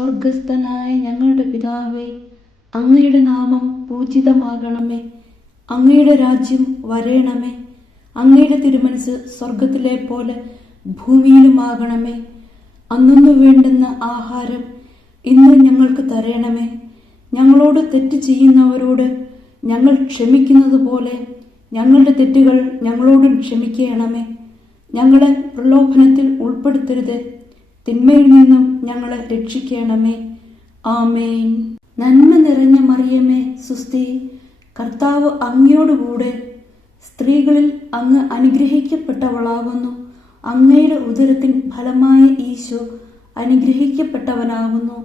സ്വർഗസ്ഥനായ ഞങ്ങളുടെ പിതാവേ, അങ്ങയുടെ നാമം പൂജിതമാകണമേ. അങ്ങയുടെ രാജ്യം വരേണമേ. അങ്ങയുടെ തിരുമനസ് സ്വർഗത്തിലെ പോലെ ഭൂമിയിലുമാകണമേ. അന്നു വേണ്ടുന്ന ആഹാരം ഇന്ന് ഞങ്ങൾക്ക് തരണമേ. ഞങ്ങളോട് തെറ്റ് ചെയ്യുന്നവരോട് ഞങ്ങൾ ക്ഷമിക്കുന്നത് പോലെ ഞങ്ങളുടെ തെറ്റുകൾ ഞങ്ങളോടും ക്ഷമിക്കണമേ. ഞങ്ങളെ പ്രലോഭനത്തിൽ ഉൾപ്പെടുത്തരുത്, തിന്മയിൽ നിന്നും ഞങ്ങളെ രക്ഷിക്കണമേ. ആമേൻ. നന്മ നിറഞ്ഞ മറിയമേ, സുസ്തി, കർത്താവ് അങ്ങയോടുകൂടെ സ്ത്രീകളിൽ അങ്ങ് അനുഗ്രഹിക്കപ്പെട്ടവളാകുന്നു. അങ്ങയുടെ ഉദരത്തിൻ ഫലമായ ഈശോ അനുഗ്രഹിക്കപ്പെട്ടവനാകുന്നു.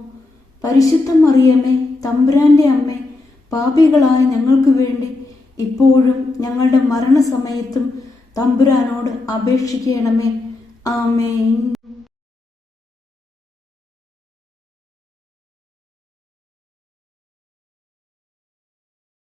പരിശുദ്ധ മറിയമേ, തമ്പുരാന്റെ അമ്മേ, പാപികളായ ഞങ്ങൾക്ക് വേണ്ടി ഇപ്പോഴും ഞങ്ങളുടെ മരണസമയത്തും തമ്പുരാനോട് അപേക്ഷിക്കണമേ. ആമേൻ.